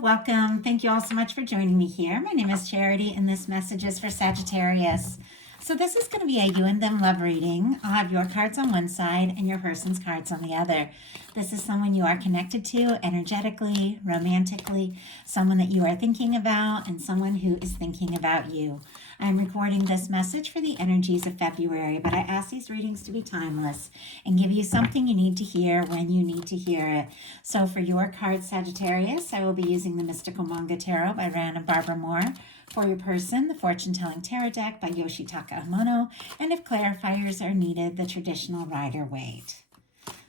welcome. Thank you all so much for joining me here. My name is Charity, and this message is for Sagittarius. So this is going to be a you and them love reading. I'll have your cards on one side and your person's cards on the other. This is someone you are connected to energetically, romantically, someone that you are thinking about, and someone who is thinking about you. I'm recording this message for the energies of February, but I ask these readings to be timeless and give you something you need to hear when you need to hear it. So for your card, Sagittarius, I will be using the Mystical Manga Tarot by Rand and Barbara Moore. For your person, the Fortune Telling Tarot deck by Yoshitaka Hamono. And if clarifiers are needed, the traditional Rider-Waite.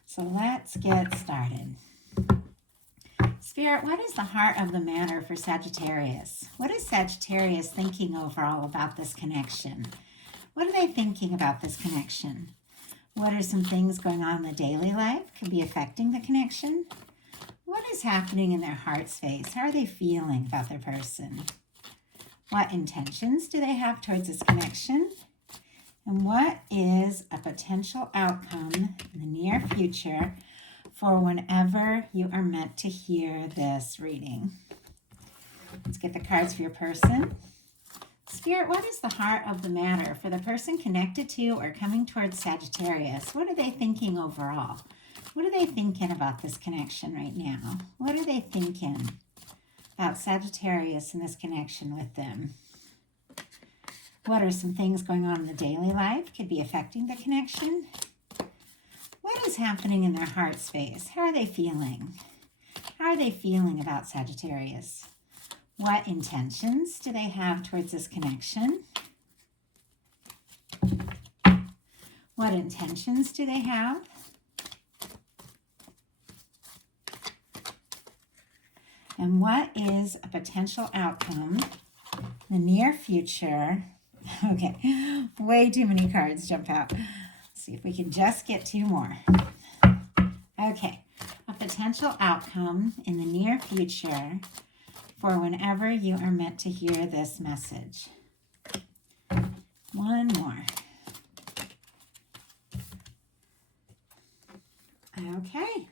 So let's get started. Spirit, what is the heart of the matter for Sagittarius? What is Sagittarius thinking overall about this connection? What are they thinking about this connection? What are some things going on in the daily life could be affecting the connection? What is happening in their heart space? How are they feeling about their person? What intentions do they have towards this connection? And what is a potential outcome in the near future for whenever you are meant to hear this reading? Let's get the cards for your person. Spirit, what is the heart of the matter for the person connected to or coming towards Sagittarius? What are they thinking overall? What are they thinking about this connection right now? What are they thinking about Sagittarius and this connection with them? What are some things going on in the daily life could be affecting the connection? What is happening in their heart space? How are they feeling? How are they feeling about Sagittarius? What intentions do they have towards this connection? What intentions do they have? And what is a potential outcome in the near future? Okay, way too many cards jump out. Let's see if we can just get two more. Okay, a potential outcome in the near future for whenever you are meant to hear this message. One more. Okay.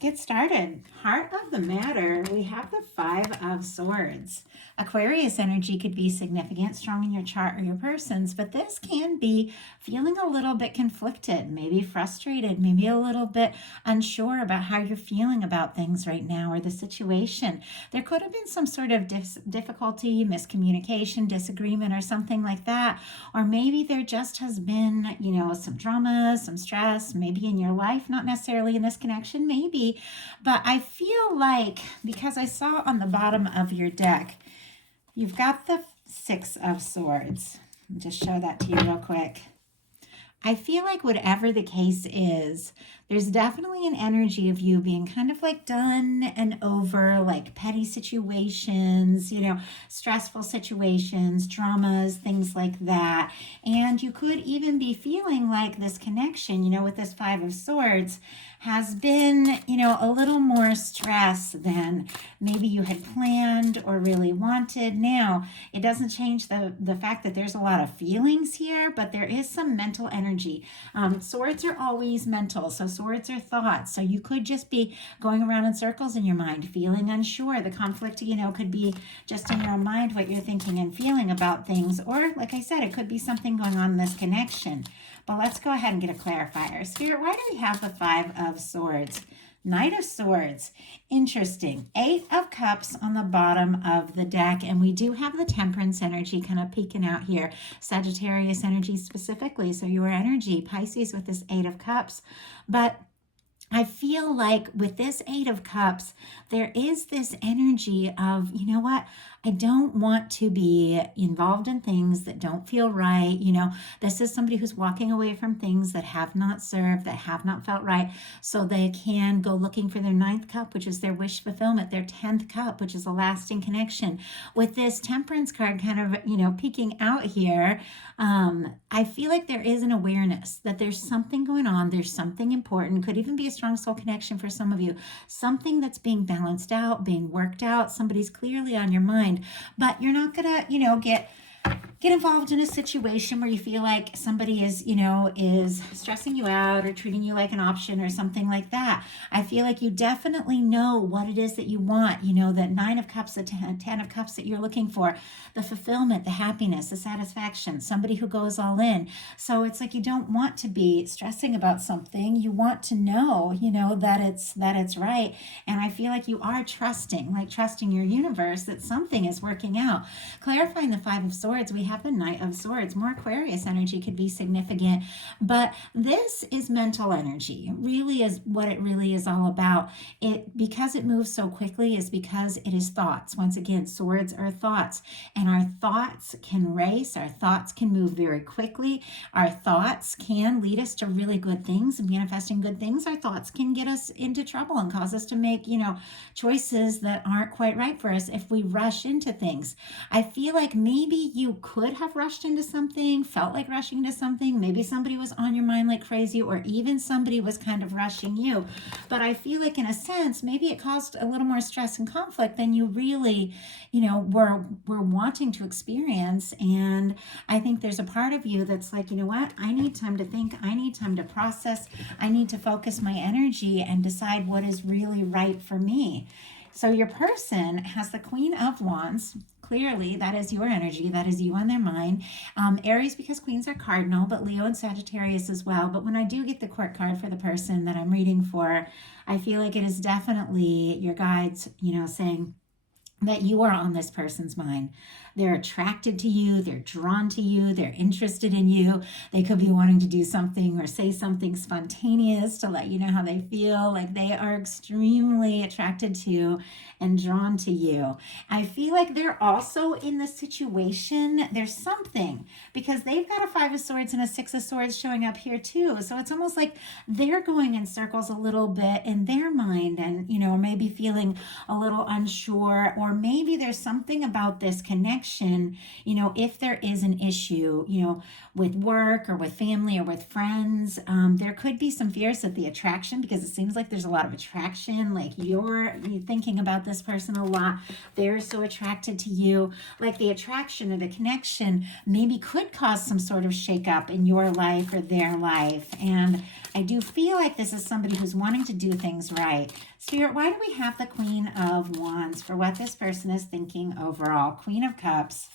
Get started. Heart of the matter, we have the Five of Swords. Aquarius energy could be significant, strong in your chart or your person's, but this can be feeling a little bit conflicted, maybe frustrated, maybe a little bit unsure about how you're feeling about things right now or the situation. There could have been some sort of difficulty, miscommunication, disagreement, or something like that. Or maybe there just has been, some drama, some stress, maybe in your life, not necessarily in this connection, maybe. But I feel like, because I saw on the bottom of your deck, you've got the Six of Swords. I'll just show that to you real quick. I feel like whatever the case is, there's definitely an energy of you being kind of like done and over, like petty situations, stressful situations, traumas, things like that. And you could even be feeling like this connection, with this Five of Swords has been, a little more stress than maybe you had planned or really wanted. Now, it doesn't change the fact that there's a lot of feelings here, but there is some mental energy. Swords are always mental, so swords are thoughts. So you could just be going around in circles in your mind, feeling unsure. The conflict, could be just in your mind, what you're thinking and feeling about things. Or, like I said, it could be something going on in this connection. But let's go ahead and get a clarifier. Spirit, why do we have the Five of Swords? Knight of Swords. Interesting. Eight of Cups on the bottom of the deck. And we do have the Temperance energy kind of peeking out here. Sagittarius energy specifically. So your energy, Pisces with this Eight of Cups. But I feel like with this Eight of Cups, there is this energy of, I don't want to be involved in things that don't feel right. This is somebody who's walking away from things that have not served, that have not felt right, so they can go looking for their 9th cup, which is their wish fulfillment, their 10th cup, which is a lasting connection. With this Temperance card kind of, peeking out here, I feel like there is an awareness that there's something going on. There's something important. Could even be a strong soul connection for some of you. Something that's being balanced out, being worked out. Somebody's clearly on your mind, but you're not gonna, get get involved in a situation where you feel like somebody is, is stressing you out or treating you like an option or something like that. I feel like you definitely know what it is that you want, that 9 of Cups, the 10 of Cups that you're looking for, the fulfillment, the happiness, the satisfaction, somebody who goes all in. So it's like you don't want to be stressing about something. You want to know, that it's right. And I feel like you are trusting your universe that something is working out. Clarifying the 5 of Swords, we have the Knight of Swords. More Aquarius energy could be significant, but this is mental energy. It really is what it really is all about. It, because it moves so quickly, is because it is thoughts. Once again, swords are thoughts, and our thoughts can race. Our thoughts can move very quickly. Our thoughts can lead us to really good things, manifesting good things. Our thoughts can get us into trouble and cause us to make, choices that aren't quite right for us if we rush into things. I feel like maybe you could have rushed into something, felt like rushing into something. Maybe somebody was on your mind like crazy, or even somebody was kind of rushing you. But I feel like in a sense, maybe it caused a little more stress and conflict than you really, were wanting to experience. And I think there's a part of you that's like, you know what? I need time to think. I need time to process. I need to focus my energy and decide what is really right for me. So your person has the Queen of Wands. Clearly, that is your energy. That is you on their mind. Aries, because queens are cardinal, but Leo and Sagittarius as well. But when I do get the court card for the person that I'm reading for, I feel like it is definitely your guides, saying that you are on this person's mind. They're attracted to you, they're drawn to you, they're interested in you. They could be wanting to do something or say something spontaneous to let you know how they feel. Like they are extremely attracted to and drawn to you. I feel like they're also in the situation, there's something, because they've got a 5 of Swords and a 6 of Swords showing up here too. So it's almost like they're going in circles a little bit in their mind, and, or maybe feeling a little unsure, or maybe there's something about this connection, if there is an issue, with work or with family or with friends, there could be some fears of the attraction, because it seems like there's a lot of attraction. Like you're thinking about this person a lot. They're so attracted to you. Like the attraction or the connection maybe could cause some sort of shakeup in your life or their life. And I do feel like this is somebody who's wanting to do things right. Spirit, why do we have the Queen of Wands for what this person is thinking overall? Queen of Cups,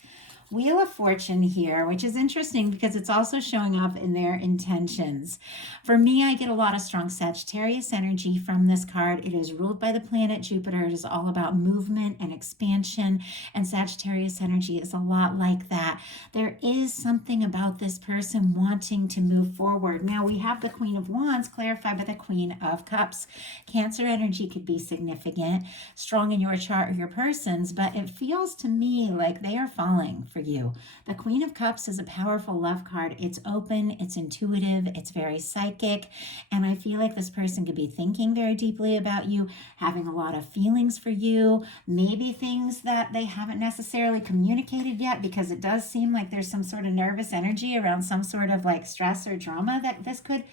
Wheel of Fortune here, which is interesting because it's also showing up in their intentions. For me, I get a lot of strong Sagittarius energy from this card. It is ruled by the planet Jupiter. It is all about movement and expansion, and Sagittarius energy is a lot like that. There is something about this person wanting to move forward. Now, we have the Queen of Wands clarified by the Queen of Cups. Cancer energy could be significant, strong in your chart or your person's, but it feels to me like they are falling for you. The Queen of Cups is a powerful love card. It's open, it's intuitive, it's very psychic, and I feel like this person could be thinking very deeply about you, having a lot of feelings for you, maybe things that they haven't necessarily communicated yet, because it does seem like there's some sort of nervous energy around some sort of like stress or drama that this could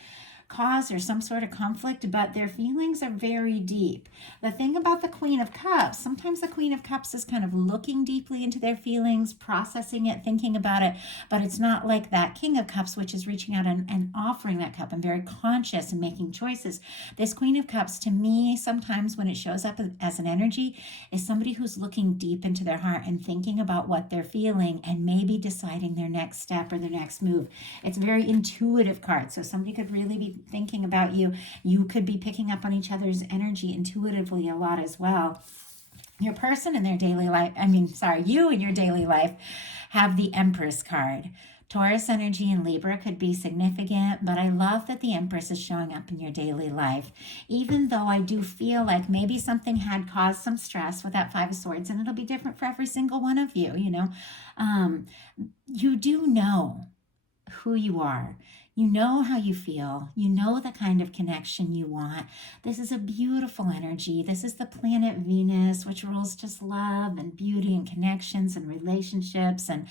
cause, or some sort of conflict, but their feelings are very deep. The thing about the Queen of Cups, sometimes the Queen of Cups is kind of looking deeply into their feelings, processing it, thinking about it, but it's not like that King of Cups, which is reaching out and offering that cup and very conscious and making choices. This Queen of Cups, to me, sometimes when it shows up as an energy, is somebody who's looking deep into their heart and thinking about what they're feeling and maybe deciding their next step or their next move. It's a very intuitive card, so somebody could really be thinking about you. You could be picking up on each other's energy intuitively a lot as well. Your person in their daily life, you in your daily life have the Empress card. Taurus energy and Libra could be significant, but I love that the Empress is showing up in your daily life, even though I do feel like maybe something had caused some stress with that 5 of Swords, and it'll be different for every single one of you, you do know who you are. You know how you feel. You know the kind of connection you want. This is a beautiful energy. This is the planet Venus, which rules just love and beauty and connections and relationships and,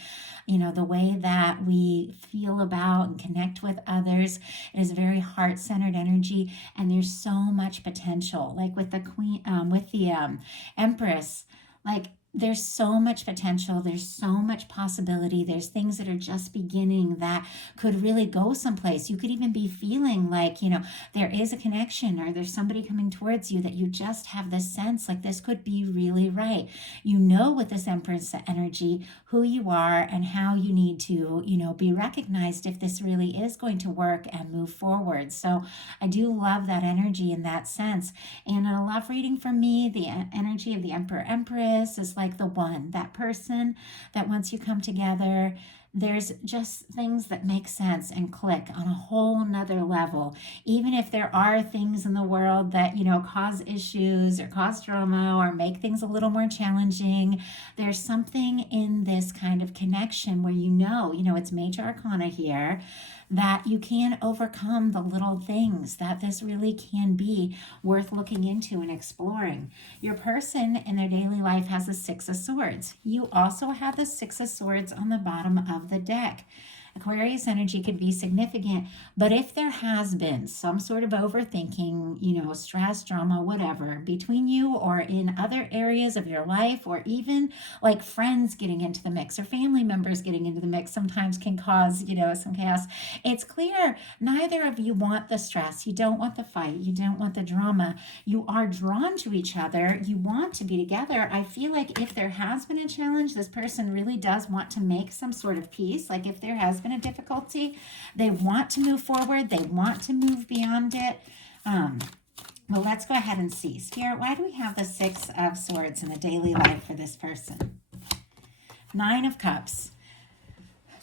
the way that we feel about and connect with others. It is very heart-centered energy, and there's so much potential. Like with the Empress, like there's so much potential. There's so much possibility. There's things that are just beginning that could really go someplace. You could even be feeling like, there is a connection, or there's somebody coming towards you that you just have this sense like this could be really right. With this Empress energy, who you are and how you need to, be recognized if this really is going to work and move forward. So I do love that energy in that sense. And a love reading for me, the energy of the Emperor Empress is like the one, that person that once you come together, there's just things that make sense and click on a whole nother level. Even if there are things in the world that, cause issues or cause drama or make things a little more challenging, there's something in this kind of connection where it's major arcana here, that you can overcome the little things, that this really can be worth looking into and exploring. Your person in their daily life has the Six of Swords. You also have the Six of Swords on the bottom of the deck. Aquarius energy could be significant, but if there has been some sort of overthinking, stress, drama, whatever, between you or in other areas of your life, or even like friends getting into the mix or family members getting into the mix, sometimes can cause, some chaos. It's clear neither of you want the stress. You don't want the fight. You don't want the drama. You are drawn to each other. You want to be together. I feel like if there has been a challenge, this person really does want to make some sort of peace. Like if there has been a difficulty, they want to move forward. They want to move beyond it. Well, let's go ahead and see. Spirit, why do we have the Six of Swords in the daily life for this person? Nine of Cups.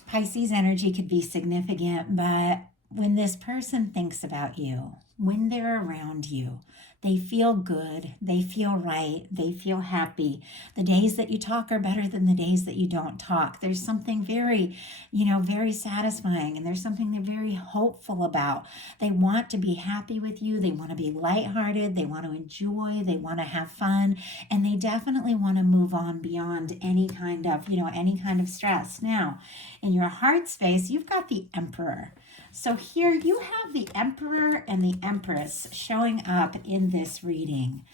Pisces energy could be significant, but when this person thinks about you, when they're around you, they feel good, they feel right, they feel happy. The days that you talk are better than the days that you don't talk. There's something very, very satisfying, and there's something they're very hopeful about. They want to be happy with you. They want to be lighthearted. They want to enjoy. They want to have fun, and they definitely want to move on beyond any kind of stress. Now, in your heart space, you've got the Emperor. So here you have the Emperor and the Empress showing up in this reading.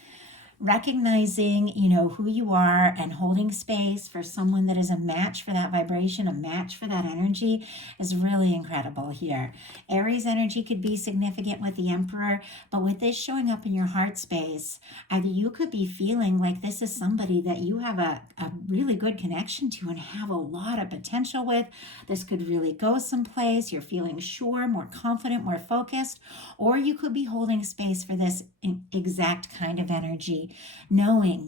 Recognizing, who you are and holding space for someone that is a match for that vibration, a match for that energy is really incredible here. Aries energy could be significant with the Emperor, but with this showing up in your heart space, either you could be feeling like this is somebody that you have a really good connection to and have a lot of potential with. This could really go someplace. You're feeling sure, more confident, more focused, or you could be holding space for this exact kind of energy. Knowing,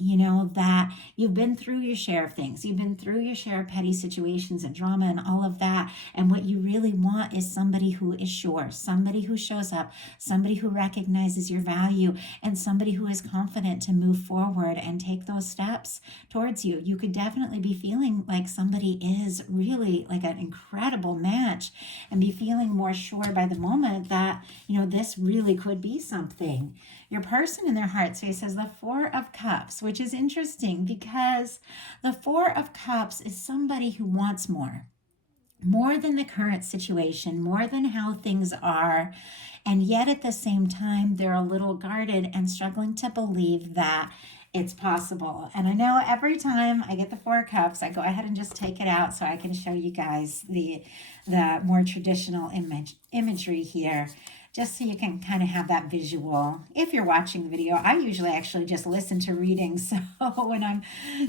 that you've been through your share of things. You've been through your share of petty situations and drama and all of that. And what you really want is somebody who is sure, somebody who shows up, somebody who recognizes your value, and somebody who is confident to move forward and take those steps towards you. You could definitely be feeling like somebody is really like an incredible match, and be feeling more sure by the moment that, this really could be something. Your person in their heart space has the Four of Cups, which is interesting because the Four of Cups is somebody who wants more than the current situation, more than how things are. And yet at the same time, they're a little guarded and struggling to believe that it's possible. And I know every time I get the Four of Cups, I go ahead and just take it out so I can show you guys the more traditional imagery here, just so you can kind of have that visual. If you're watching the video, I usually actually just listen to readings. So when I'm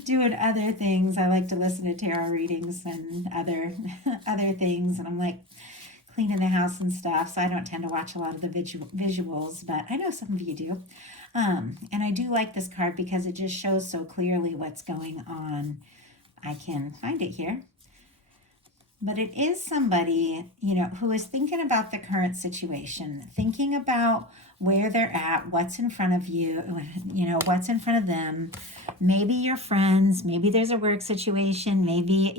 doing other things, I like to listen to tarot readings and other things. And I'm like cleaning the house and stuff, so I don't tend to watch a lot of the visuals, but I know some of you do. And I do like this card because it just shows so clearly what's going on. I can find it here. But it is somebody, who is thinking about the current situation, thinking about where they're at, what's in front of you, what's in front of them. Maybe your friends, maybe there's a work situation, maybe,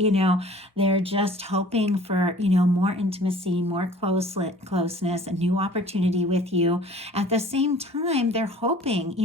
they're just hoping for, more intimacy, more closeness, a new opportunity with you. At the same time, they're hoping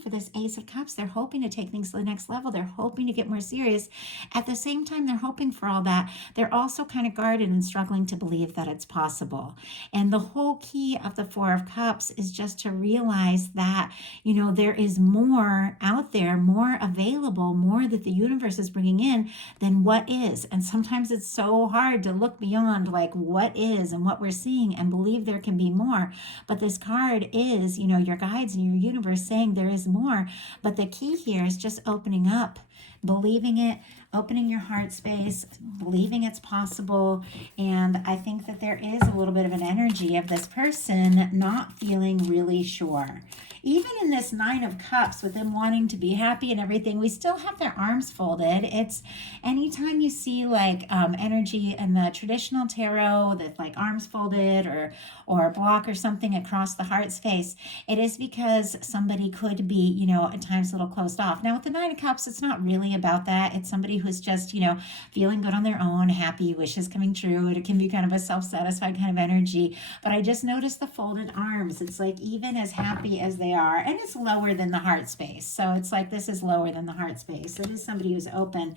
for this Ace of Cups. They're hoping to take things to the next level. They're hoping to get more serious. At the same time, they're hoping for all that. They're also kind of guarded and struggling to believe that it's possible. And the whole key of the Four of Cups is is just to realize that, you know, there is more out there, more available, more that the universe is bringing in than what is. And sometimes it's so hard to look beyond like what is and what we're seeing and believe there can be more. But this card is, you know, your guides and your universe saying there is more. But the key here is just opening up, believing it, opening your heart space, believing it's possible. And I think that there is a little bit of an energy of this person not feeling really sure. Even in this Nine of Cups, with them wanting to be happy and everything, we still have their arms folded. It's anytime you see like energy in the traditional tarot that's like arms folded or a block or something across the heart space, it is because somebody could be, you know, at times a little closed off. Now with the Nine of Cups, it's not really about that. It's somebody who's just, you know, feeling good on their own, happy, wishes coming true. It can be kind of a self-satisfied kind of energy. But I just noticed the folded arms. It's like even as happy as they are, and it's lower than the heart space. So it's like this is lower than the heart space. It is somebody who's open.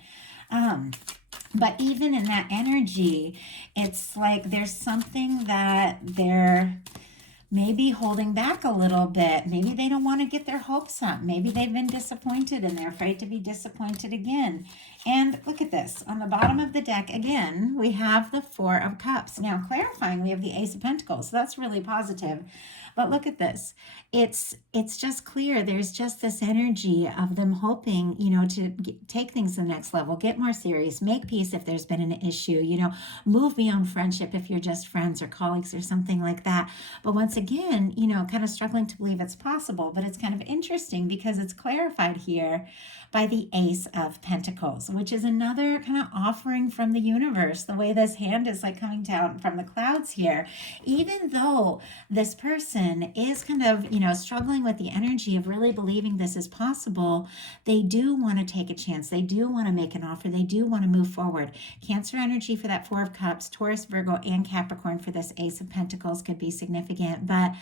But even in that energy, it's like there's something that they're maybe holding back a little bit. Maybe they don't want to get their hopes up. Maybe they've been disappointed and they're afraid to be disappointed again. And look at this. On the bottom of the deck, again, we have the Four of Cups. Now, clarifying, we have the Ace of Pentacles. So that's really positive. But look at this. It's just clear. There's just this energy of them hoping, you know, to take things to the next level, get more serious, make peace if there's been an issue, you know, move beyond friendship if you're just friends or colleagues or something like that. But once again, you know, kind of struggling to believe it's possible. But it's kind of interesting because it's clarified here by the Ace of Pentacles, which is another kind of offering from the universe. The way this hand is like coming down from the clouds here, even though this person is kind of, you know, struggling with the energy of really believing this is possible, they do want to take a chance. They do want to make an offer. They do want to move forward. Cancer energy for that Four of Cups, Taurus, Virgo, and Capricorn for this Ace of Pentacles could be significant. But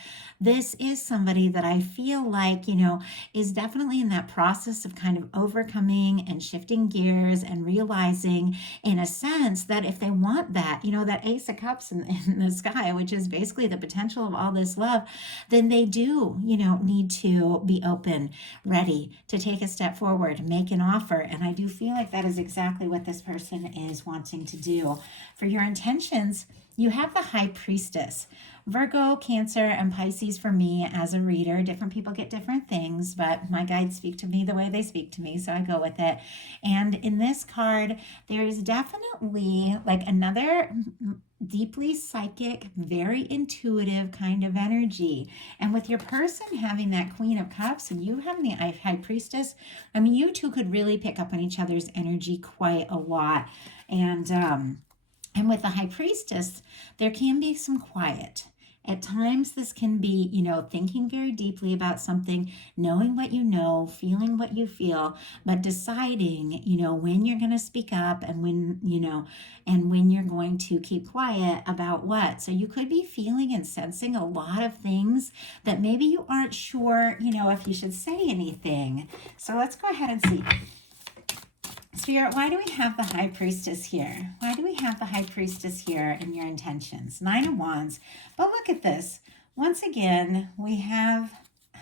this is somebody that I feel like, you know, is definitely in that process of kind of overcoming and shifting gears and realizing in a sense that if they want that, you know, that Ace of Cups in the sky, which is basically the potential of all this love, then they do, you know, need to be open, ready to take a step forward, make an offer. And I do feel like that is exactly what this person is wanting to do. For your intentions, you have the High Priestess. Virgo, Cancer, and Pisces for me as a reader. Different people get different things, but my guides speak to me the way they speak to me, so I go with it. And in this card, there is definitely like another deeply psychic, very intuitive kind of energy. And with your person having that Queen of Cups and you having the High Priestess, I mean, you two could really pick up on each other's energy quite a lot. And with the High Priestess, there can be some quiet. At times, this can be, you know, thinking very deeply about something, knowing what you know, feeling what you feel, but deciding, you know, when you're going to speak up and when, you know, and when you're going to keep quiet about what. So you could be feeling and sensing a lot of things that maybe you aren't sure, you know, if you should say anything. So let's go ahead and see. Spirit, why do we have the High Priestess here? Why do we have the High Priestess here in your intentions? Nine of Wands. But look at this. Once again, we have,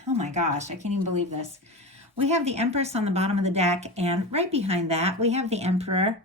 oh my gosh, I can't even believe this. We have the Empress on the bottom of the deck, and right behind that, we have the Emperor.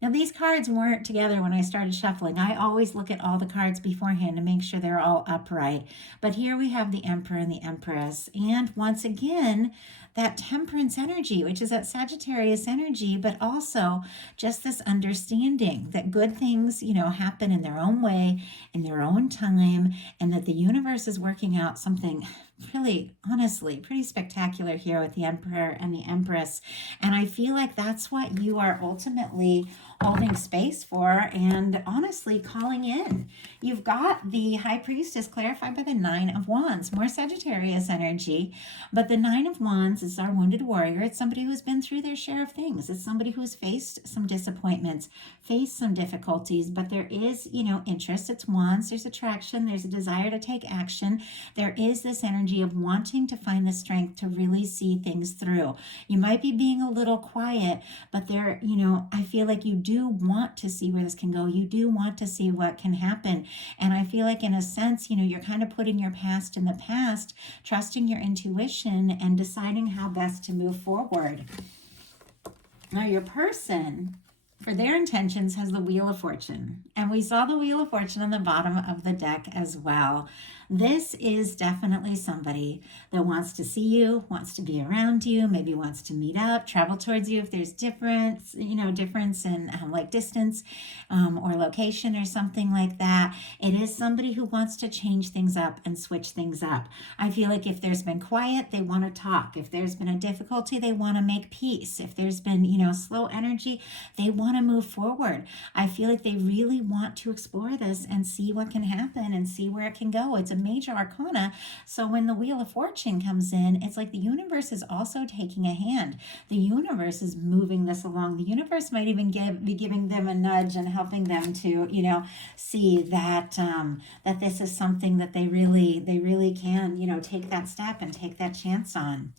Now, these cards weren't together when I started shuffling. I always look at all the cards beforehand to make sure they're all upright. But here we have the Emperor and the Empress. And once again, that Temperance energy, which is that Sagittarius energy, but also just this understanding that good things, you know, happen in their own way, in their own time, and that the universe is working out something really, honestly, pretty spectacular here with the Emperor and the Empress. And I feel like that's what you are ultimately holding space for and honestly calling in. You've got the High Priestess clarified by the Nine of Wands, more Sagittarius energy, but the Nine of Wands is our wounded warrior. It's somebody who's been through their share of things. It's somebody who's faced some disappointments, faced some difficulties, but there is, you know, interest. It's Wands. There's attraction. There's a desire to take action. There is this energy energy of wanting to find the strength to really see things through. You might be being a little quiet, but there, I feel like you do want to see where this can go. You do want to see what can happen. And I feel like in a sense, you're kind of putting your past in the past, trusting your intuition and deciding how best to move forward. Now your person, for their intentions, has the Wheel of Fortune. And we saw the Wheel of Fortune on the bottom of the deck as well. This is definitely somebody that wants to see you, wants to be around you, maybe wants to meet up, travel towards you if there's difference in like distance or location or something like that. It is somebody who wants to change things up and switch things up. I feel like if there's been quiet, they want to talk. If there's been a difficulty, they want to make peace. If there's been, slow energy, they want to move forward. I feel like they really want to explore this and see what can happen and see where it can go. It's a major arcana. So when the Wheel of Fortune comes in, it's like the universe is also taking a hand. The universe is moving this along. The universe might even be giving them a nudge and helping them to, see that that this is something that they really can, take that step and take that chance on.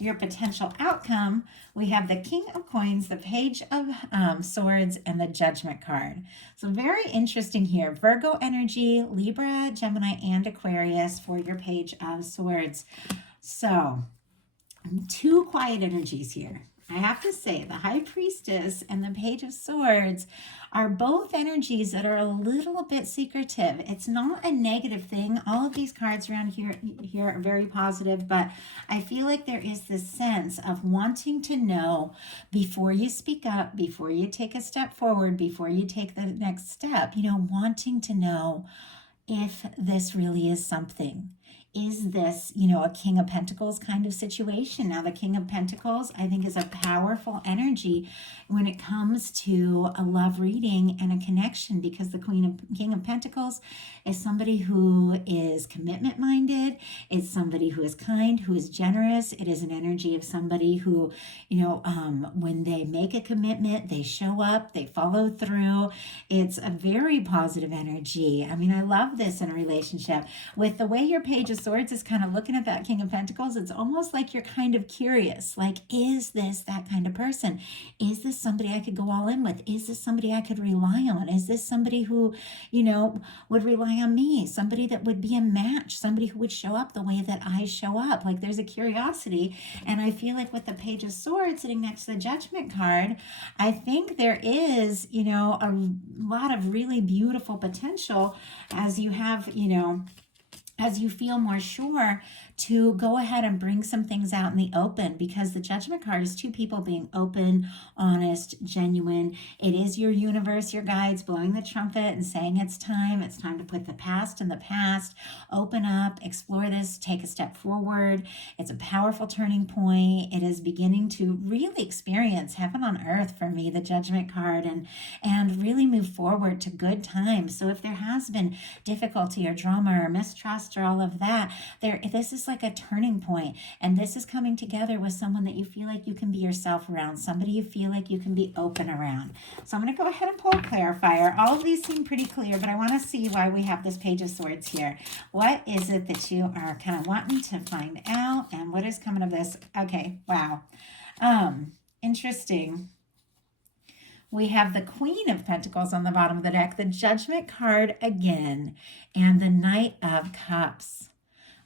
Your potential outcome, we have the King of Coins, the Page of Swords, and the Judgment card. So very interesting here. Virgo energy, Libra, Gemini, and Aquarius for your Page of Swords. So two quiet energies here. I have to say the High Priestess and the Page of Swords are both energies that are a little bit secretive. It's not a negative thing. All of these cards around here are very positive, but I feel like there is this sense of wanting to know before you speak up, before you take a step forward, before you take the next step, wanting to know if this really is something. Is this, a King of Pentacles kind of situation? Now, the King of Pentacles, I think, is a powerful energy when it comes to a love reading and a connection, because the King of Pentacles is somebody who is commitment-minded. It's somebody who is kind, who is generous. It is an energy of somebody who, when they make a commitment, they show up, they follow through. It's a very positive energy. I mean, I love this in a relationship. With the way your Page of Swords is kind of looking at that King of Pentacles, it's almost like you're kind of curious. Like, is this that kind of person? Is this somebody I could go all in with? Is this somebody I could rely on? Is this somebody who, would rely on me? Somebody that would be a match? Somebody who would show up the way that I show up? Like, there's a curiosity. And I feel like with the Page of Swords sitting next to the Judgment card, I think there is, a lot of really beautiful potential as you have, as you feel more sure to go ahead and bring some things out in the open, because the Judgment card is two people being open, honest, genuine. It is your universe, your guides blowing the trumpet and saying it's time to put the past in the past, open up, explore this, take a step forward. It's a powerful turning point. It is beginning to really experience heaven on earth for me, the Judgment card, and really move forward to good times. So if there has been difficulty or drama or mistrust or all of that, this is like a turning point, and this is coming together with someone that you feel like you can be yourself around, somebody you feel like you can be open around. So I'm going to go ahead and pull a clarifier. All of these seem pretty clear, but I want to see why we have this Page of Swords here. What is it that you are kind of wanting to find out, and what is coming of this? Okay, wow. Interesting. We have the Queen of Pentacles on the bottom of the deck, the Judgment card again, and the Knight of Cups.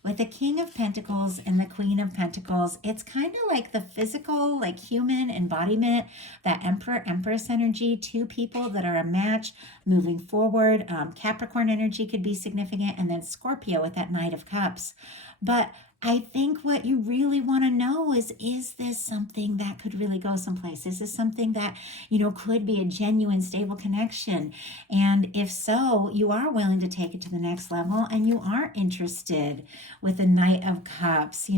With the King of Pentacles and the Queen of Pentacles, it's kind of like the physical, like human embodiment, that Emperor, Empress energy, two people that are a match moving forward. Capricorn energy could be significant, and then Scorpio with that Knight of Cups. But I think what you really want to know is this something that could really go someplace? Is this something that, could be a genuine, stable connection? And if so, you are willing to take it to the next level, and you are interested with the Knight of Cups,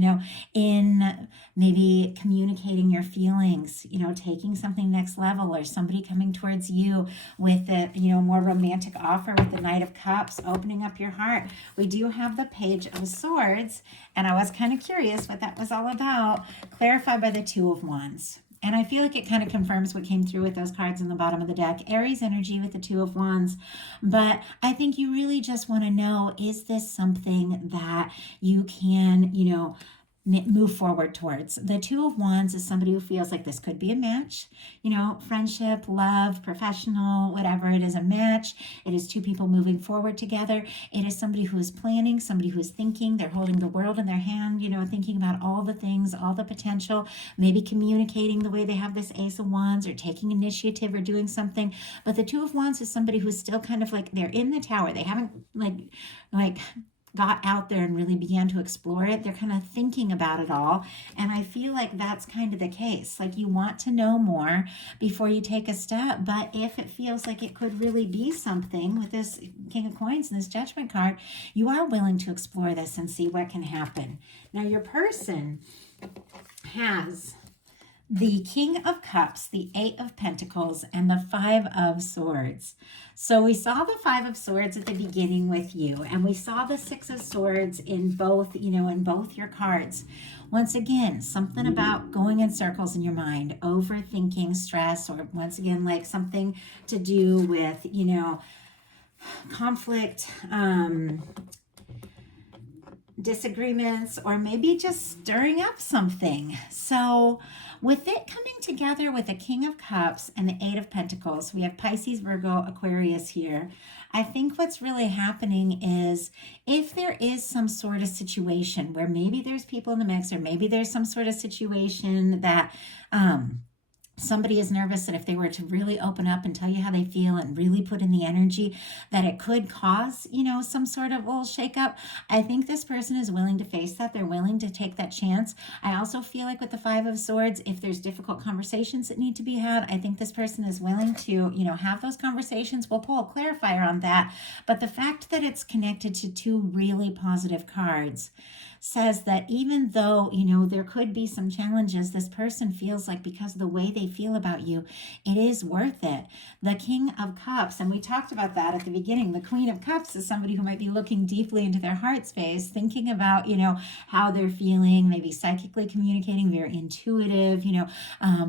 in maybe communicating your feelings, taking something next level, or somebody coming towards you with a, more romantic offer with the Knight of Cups, opening up your heart. We do have the Page of Swords, and I was kind of curious what that was all about, clarified by the Two of Wands. And I feel like it kind of confirms what came through with those cards in the bottom of the deck. Aries energy with the Two of Wands. But I think you really just want to know, is this something that you can, move forward towards? The Two of Wands is somebody who feels like this could be a match, friendship, love, professional, whatever. It is a match. It is two people moving forward together. It is somebody who is planning, somebody who is thinking. They're holding the world in their hand, thinking about all the things, all the potential, maybe communicating the way they have this Ace of Wands, or taking initiative, or doing something. But the Two of Wands is somebody who's still kind of like, they're in the tower. They haven't like got out there and really began to explore it. They're kind of thinking about it all. And I feel like that's kind of the case. Like, you want to know more before you take a step. But if it feels like it could really be something with this King of Coins and this Judgment card, you are willing to explore this and see what can happen. Now, your person has the King of Cups, the Eight of Pentacles, and the Five of Swords. So we saw the Five of Swords at the beginning with you, and we saw the Six of Swords in both, in both your cards. Once again, something about going in circles in your mind, overthinking, stress, or once again, like something to do with, conflict, disagreements, or maybe just stirring up something. So with it coming together with the King of Cups and the Eight of Pentacles, we have Pisces, Virgo, Aquarius here. I think what's really happening is, if there is some sort of situation where maybe there's people in the mix, or maybe there's some sort of situation that somebody is nervous, that if they were to really open up and tell you how they feel and really put in the energy, that it could cause, some sort of little shakeup. I think this person is willing to face that. They're willing to take that chance. I also feel like with the Five of Swords, if there's difficult conversations that need to be had, I think this person is willing to, have those conversations. We'll pull a clarifier on that. But the fact that it's connected to two really positive cards says that even though, there could be some challenges, this person feels like, because of the way they feel about you, it is worth it. The King of Cups, and we talked about that at the beginning. The Queen of Cups is somebody who might be looking deeply into their heart space, thinking about, how they're feeling, maybe psychically communicating, very intuitive,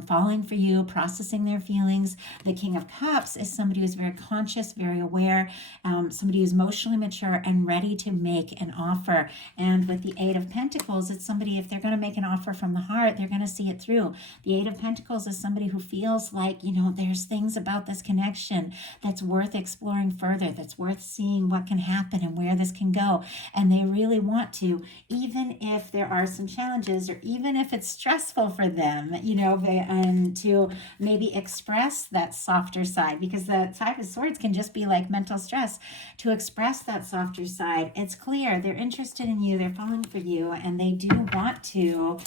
falling for you, processing their feelings. The King of Cups is somebody who's very conscious, very aware, somebody who's emotionally mature and ready to make an offer. And with the Eight of Pentacles, it's somebody, if they're going to make an offer from the heart, they're going to see it through. The Eight of Pentacles is somebody who feels like, there's things about this connection that's worth exploring further, that's worth seeing what can happen and where this can go. And they really want to, even if there are some challenges, or even if it's stressful for them, and to maybe express that softer side, because the Five of Swords can just be like mental stress. To express that softer side, it's clear they're interested in you, they're falling for you, and they do want to,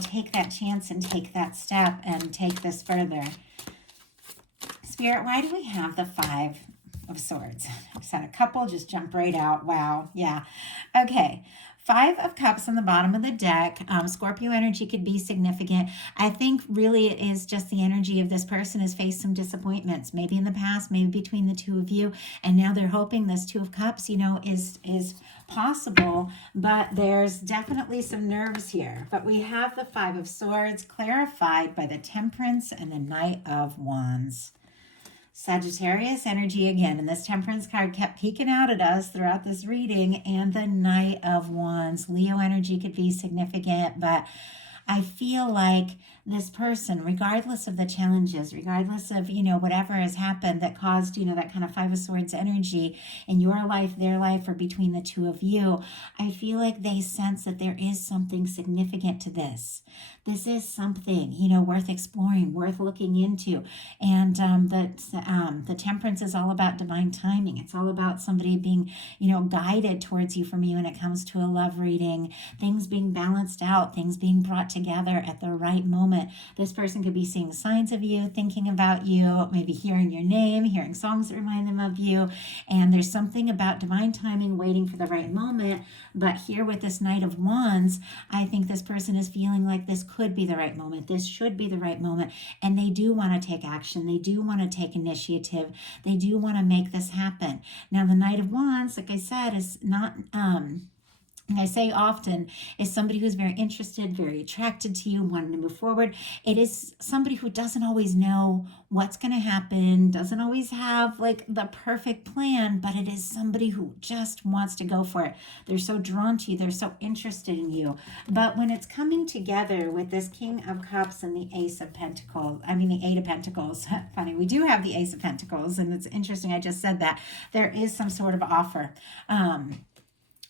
take that chance and take that step and take this further. Spirit, why do we have the Five of Swords? I've had a couple just jump right out. Wow. Yeah. Okay. Five of Cups on the bottom of the deck. Scorpio energy could be significant. I think really it is just the energy of this person has faced some disappointments, maybe in the past, maybe between the two of you, and now they're hoping this Two of Cups, is possible, but there's definitely some nerves here. But we have the Five of Swords clarified by the Temperance and the Knight of Wands. Sagittarius energy again, and this Temperance card kept peeking out at us throughout this reading, and the Knight of Wands. Leo energy could be significant, but I feel like this person, regardless of the challenges, regardless of, whatever has happened that caused, that kind of Five of Swords energy in your life, their life, or between the two of you, I feel like they sense that there is something significant to this. This is something, worth exploring, worth looking into. And the Temperance is all about divine timing. It's all about somebody being, guided towards you from you when it comes to a love reading, things being balanced out, things being brought together at the right moment. This person could be seeing signs of you, thinking about you, maybe hearing your name, hearing songs that remind them of you. And there's something about divine timing, waiting for the right moment. But here with this Knight of Wands, I think this person is feeling like this could be the right moment. This should be the right moment. And they do want to take action. They do want to take initiative. They do want to make this happen. Now, the Knight of Wands, like I said, is not I say often, is somebody who's very interested, very attracted to you, wanting to move forward. It is somebody who doesn't always know what's going to happen, doesn't always have like the perfect plan, but it is somebody who just wants to go for it. They're so drawn to you, they're so interested in you. But when it's coming together with this King of Cups and the Ace of Pentacles, the Eight of Pentacles, funny, we do have the Ace of Pentacles, and it's interesting, I just said that. There is some sort of offer.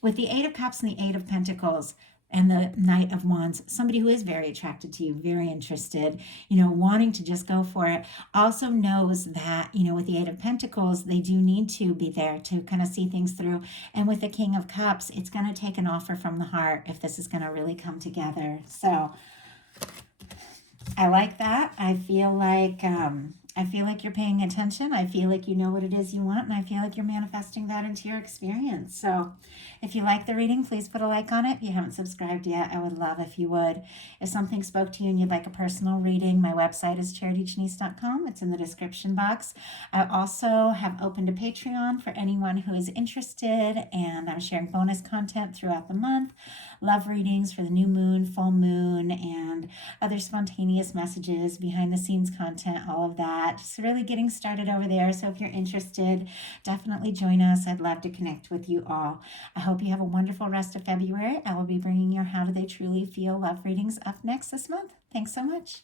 With the Eight of Cups and the Eight of Pentacles and the Knight of Wands, somebody who is very attracted to you, very interested, wanting to just go for it, also knows that, with the Eight of Pentacles, they do need to be there to kind of see things through. And with the King of Cups, it's going to take an offer from the heart if this is going to really come together. So I like that. I feel like you're paying attention. I feel like you know what it is you want, and I feel like you're manifesting that into your experience. So if you like the reading, please put a like on it. If you haven't subscribed yet, I would love if you would. If something spoke to you and you'd like a personal reading, my website is charitychenise.com. It's in the description box. I also have opened a Patreon for anyone who is interested, and I'm sharing bonus content throughout the month, love readings for the new moon, full moon, and other spontaneous messages, behind the scenes content, all of that. Just really getting started over there. So if you're interested, definitely join us. I'd love to connect with you all. I hope you have a wonderful rest of February. I will be bringing your How Do They Truly Feel love readings up next this month. Thanks so much.